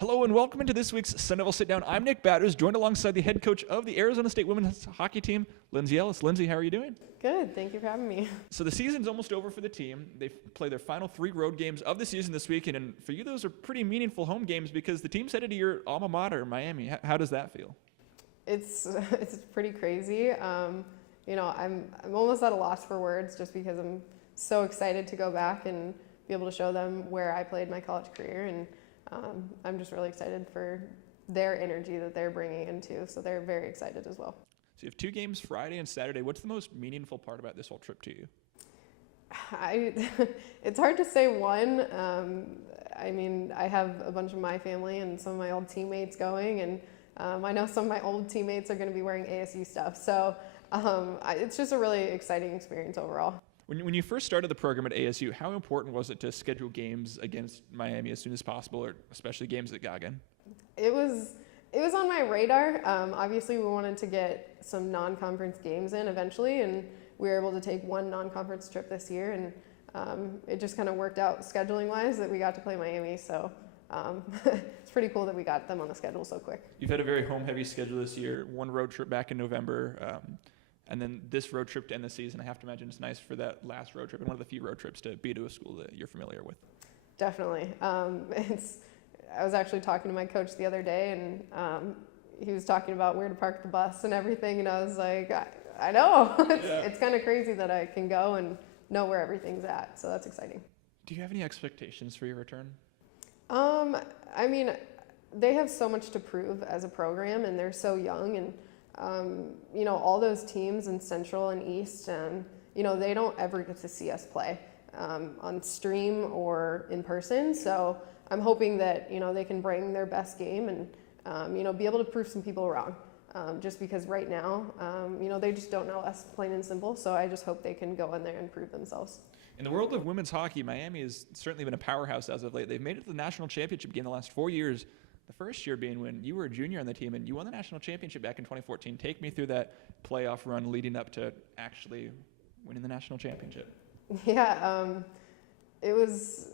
Hello and welcome into this week's Sun Devil Sit Down. I'm Nick Batters, joined alongside the head coach of the Arizona State women's hockey team, Lindsey Ellis. Lindsey, how are you doing? Good, thank you for having me. So the season's almost over for the team. They play their final 3 road games of the season this weekend, and for you those are pretty meaningful home games because the team's headed to your alma mater, Miami. How does that feel? It's pretty crazy. I'm almost at a loss for words just because I'm so excited to go back and be able to show them where I played my college career, and I'm just really excited for their energy that they're bringing into, so they're very excited as well. So you have 2 games Friday and Saturday. What's the most meaningful part about this whole trip to you? It's hard to say one. I have a bunch of my family and some of my old teammates going, and I know some of my old teammates are going to be wearing ASU stuff. So it's just a really exciting experience overall. When you first started the program at ASU, how important was it to schedule games against Miami as soon as possible, or especially games at Goggin? It was on my radar. Obviously, we wanted to get some non-conference games in eventually, and we were able to take 1 non-conference trip this year, and it just kind of worked out scheduling-wise that we got to play Miami. So it's pretty cool that we got them on the schedule so quick. You've had a very home-heavy schedule this year. 1 road trip back in November. And then this road trip to end the season. I have to imagine it's nice for that last road trip and one of the few road trips to be to a school that you're familiar with. Definitely. I was actually talking to my coach the other day, and he was talking about where to park the bus and everything, and I was like, I know. It's kind of crazy that I can go and know where everything's at, so that's exciting. Do you have any expectations for your return? They have so much to prove as a program, and they're so young, and all those teams in Central and East, they don't ever get to see us play on stream or in person. So I'm hoping that, they can bring their best game and, be able to prove some people wrong. Just because right now, they just don't know us, plain and simple. So I just hope they can go in there and prove themselves. In the world of women's hockey, Miami has certainly been a powerhouse as of late. They've made it to the national championship game the last 4 years. The first year being when you were a junior on the team and you won the national championship back in 2014. Take me through that playoff run leading up to actually winning the national championship. Yeah, it was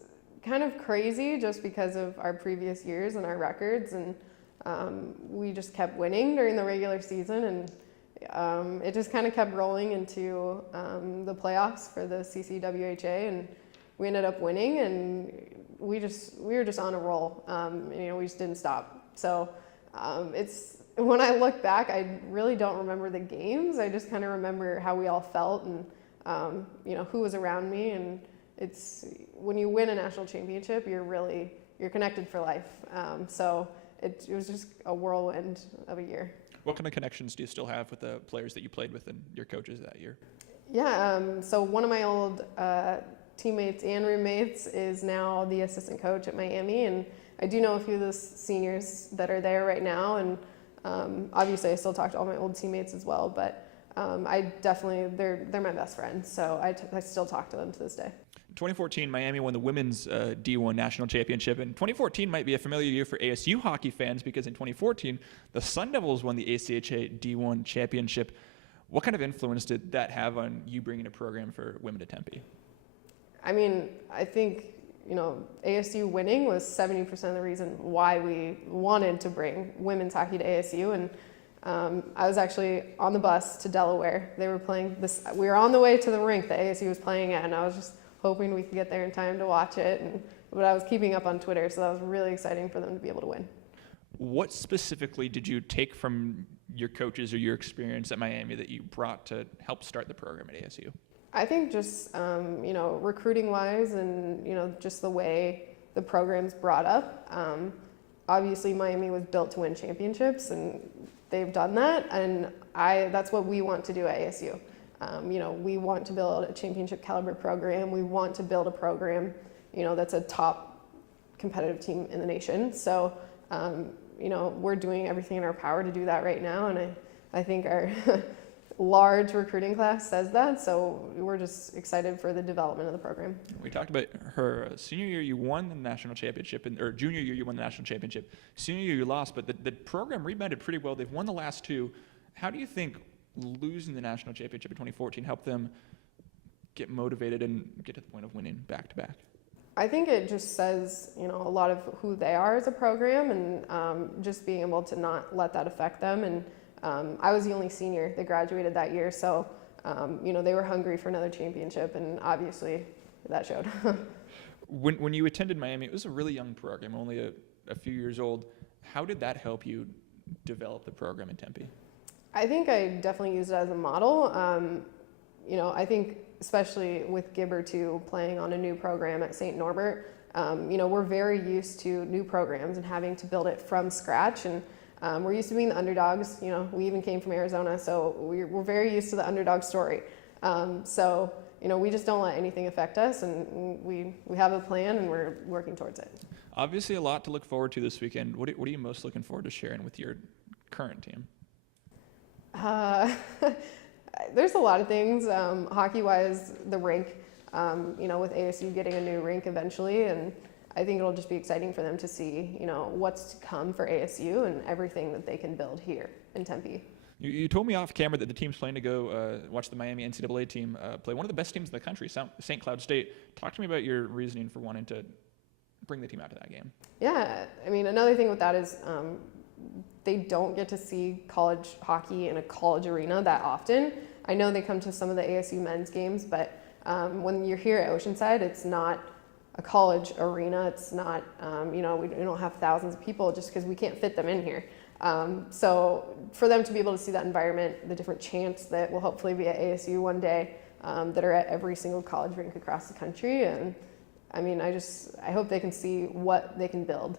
kind of crazy just because of our previous years and our records, and we just kept winning during the regular season, and it just kind of kept rolling into the playoffs for the CCWHA, and we ended up winning, and we were just on a roll. We just didn't stop. So when I look back, I really don't remember the games. I just kind of remember how we all felt and who was around me. And it's when you win a national championship, you're connected for life. So it was just a whirlwind of a year. What kind of connections do you still have with the players that you played with and your coaches that year? Yeah. So one of my old teammates and roommates is now the assistant coach at Miami, and I do know a few of the seniors that are there right now, and obviously I still talk to all my old teammates as well, but they're my best friends, so I still talk to them to this day. In 2014, Miami won the women's D1 national championship, and 2014 might be a familiar year for ASU hockey fans because in 2014, the Sun Devils won the ACHA D1 championship. What kind of influence did that have on you bringing a program for women to Tempe? I think, ASU winning was 70% of the reason why we wanted to bring women's hockey to ASU. And I was actually on the bus to Delaware. They were playing this. We were on the way to the rink that ASU was playing at, and I was just hoping we could get there in time to watch it. But I was keeping up on Twitter, so that was really exciting for them to be able to win. What specifically did you take from your coaches or your experience at Miami that you brought to help start the program at ASU? I think just, recruiting wise and, just the way the program's brought up. Obviously Miami was built to win championships, and they've done that. And that's what we want to do at ASU. We want to build a championship caliber program. We want to build a program, that's a top competitive team in the nation. So, we're doing everything in our power to do that right now. And I think our large recruiting class says that, so we're just excited for the development of the program. We talked about her senior year you won the national championship, or junior year you won the national championship. Senior year you lost, but the program rebounded pretty well. They've won the last 2. How do you think losing the national championship in 2014 helped them get motivated and get to the point of winning back-to-back? I think it just says, a lot of who they are as a program, and just being able to not let that affect them. And I was the only senior that graduated that year, so they were hungry for another championship, and obviously that showed. When you attended Miami, it was a really young program, only a few years old. How did that help you develop the program in Tempe? I think I definitely used it as a model. I think especially with Gibber too, playing on a new program at St. Norbert, we're very used to new programs and having to build it from scratch. And we're used to being the underdogs. We even came from Arizona, so we're very used to the underdog story. We just don't let anything affect us, and we have a plan and we're working towards it. Obviously a lot to look forward to this weekend. What are you most looking forward to sharing with your current team? There's a lot of things. Hockey-wise, the rink, with ASU getting a new rink eventually, and I think it'll just be exciting for them to see, what's to come for ASU and everything that they can build here in Tempe. You told me off camera that the team's planning to go watch the Miami NCAA team play one of the best teams in the country, St. Cloud State. Talk to me about your reasoning for wanting to bring the team out to that game. Yeah, another thing with that is they don't get to see college hockey in a college arena that often. I know they come to some of the ASU men's games, but when you're here at Oceanside, it's not a college arena. It's not, we don't have thousands of people just because we can't fit them in here. So for them to be able to see that environment, the different chants that will hopefully be at ASU one day, that are at every single college rink across the country, and I hope they can see what they can build,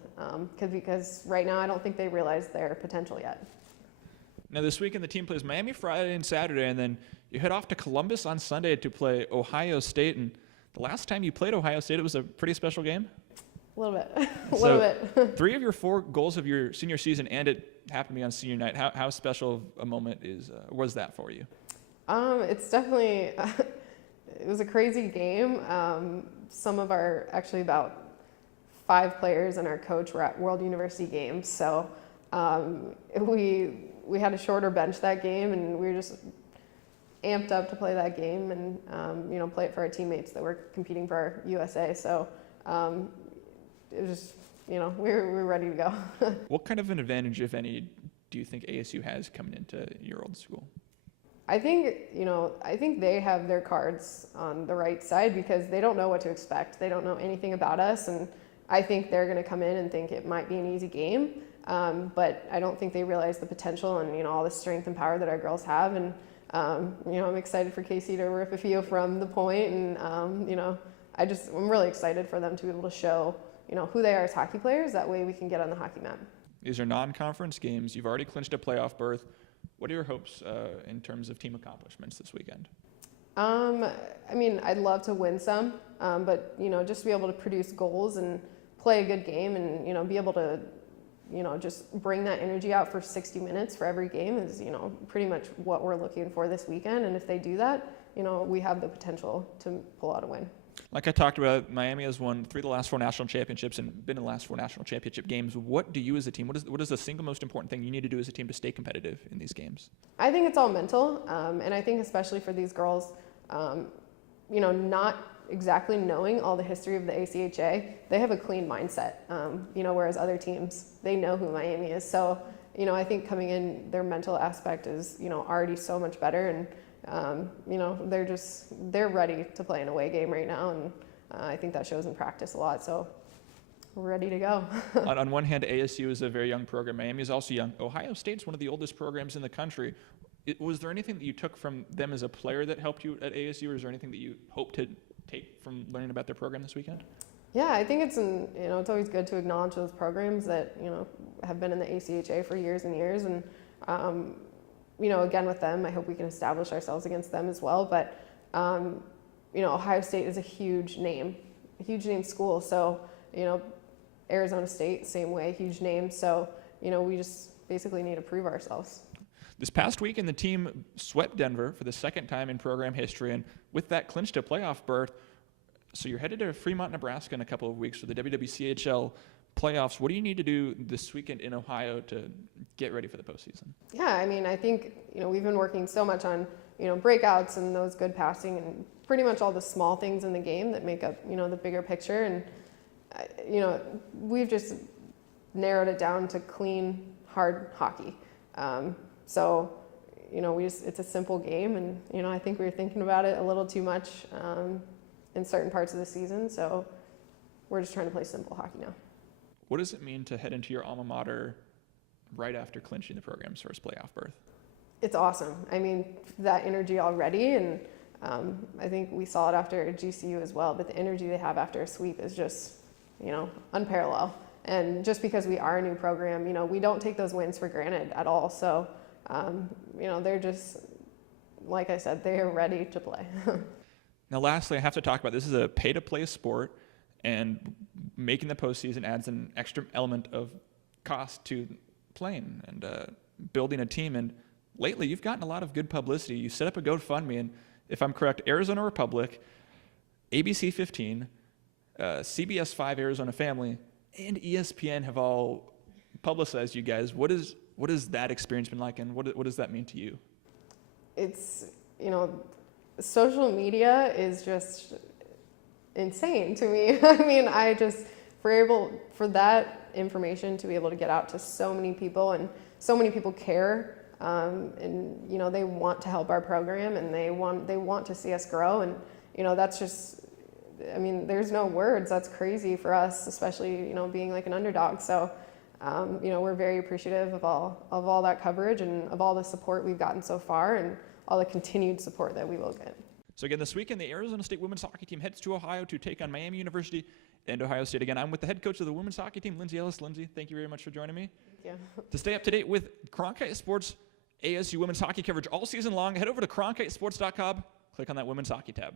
because right now I don't think they realize their potential yet. Now this weekend the team plays Miami Friday and Saturday, and then you head off to Columbus on Sunday to play Ohio State. And the last time you played Ohio State, it was a pretty special game. A little bit. A little bit. 3 of your 4 goals of your senior season, and it happened to be on senior night. How special a moment was that for you? It's definitely it was a crazy game. Some of actually about 5 players and our coach were at World University games, so we had a shorter bench that game, and we were just amped up to play that game and play it for our teammates that were competing for our USA. So it was just we were ready to go. What kind of an advantage, if any, do you think ASU has coming into your old school? I think they have their cards on the right side because they don't know what to expect. They don't know anything about us, and I think they're going to come in and think it might be an easy game. But I don't think they realize the potential and all the strength and power that our girls have. And I'm excited for Casey to rip a few from the point, and I'm really excited for them to be able to show who they are as hockey players. That way we can get on the hockey map. These are non-conference games. You've already clinched a playoff berth. What are your hopes in terms of team accomplishments this weekend? I'd love to win some, but just to be able to produce goals and play a good game, and be able to just bring that energy out for 60 minutes for every game is pretty much what we're looking for this weekend. And if they do that, we have the potential to pull out a win. Like I talked about, Miami has won 3 of the last 4 national championships and been in the last 4 national championship games. What do you as a team, what is the single most important thing you need to do as a team to stay competitive in these games? I think it's all mental. And I think especially for these girls, not exactly knowing all the history of the ACHA, they have a clean mindset, whereas other teams, they know who Miami is. So, I think coming in, their mental aspect is, already so much better. And they're ready to play an away game right now, and I think that shows in practice a lot. So we're ready to go. On one hand, ASU is a very young program. Miami is also young. Ohio State's one of the oldest programs in the country. Was there anything that you took from them as a player that helped you at ASU, or is there anything that you hope to take from learning about their program this weekend? Yeah, I think it's always good to acknowledge those programs that have been in the ACHA for years and years, and again with them, I hope we can establish ourselves against them as well. But Ohio State is a huge name school. So Arizona State, same way, huge name. So we just basically need to prove ourselves. This past weekend, the team swept Denver for the 2nd time in program history, and with that clinched a playoff berth. So you're headed to Fremont, Nebraska in a couple of weeks for the WWCHL playoffs. What do you need to do this weekend in Ohio to get ready for the postseason? Yeah, I mean, I think, we've been working so much on, breakouts and those good passing and pretty much all the small things in the game that make up, the bigger picture. And, we've just narrowed it down to clean, hard hockey. So, it's a simple game. And, I think we were thinking about it a little too much in certain parts of the season. So we're just trying to play simple hockey now. What does it mean to head into your alma mater right after clinching the program's first playoff berth? It's awesome. I mean, that energy already, and I think we saw it after GCU as well, but the energy they have after a sweep is just, unparalleled. And just because we are a new program, we don't take those wins for granted at all. So, they're just, like I said, they're ready to play. Now, lastly, I have to talk about this is a pay-to-play sport, and making the postseason adds an extra element of cost to playing and building a team. And lately, you've gotten a lot of good publicity. You set up a GoFundMe, and if I'm correct, Arizona Republic, ABC 15, CBS 5 Arizona Family, and ESPN have all publicized you guys. What has that experience been like, and what does that mean to you? It's, social media is just insane to me. I mean, for that information to be able to get out to so many people, and so many people care, and they want to help our program, and they want to see us grow, and that's just, I mean, there's no words. That's crazy for us, especially being like an underdog. So we're very appreciative of all that coverage and of all the support we've gotten so far, and all the continued support that we will get. So again, this weekend, the Arizona State women's hockey team heads to Ohio to take on Miami University and Ohio State. Again, I'm with the head coach of the women's hockey team, Lindsey Ellis. Lindsey, thank you very much for joining me. Thank you. To stay up to date with Cronkite Sports ASU women's hockey coverage all season long, head over to cronkitesports.com, click on that women's hockey tab.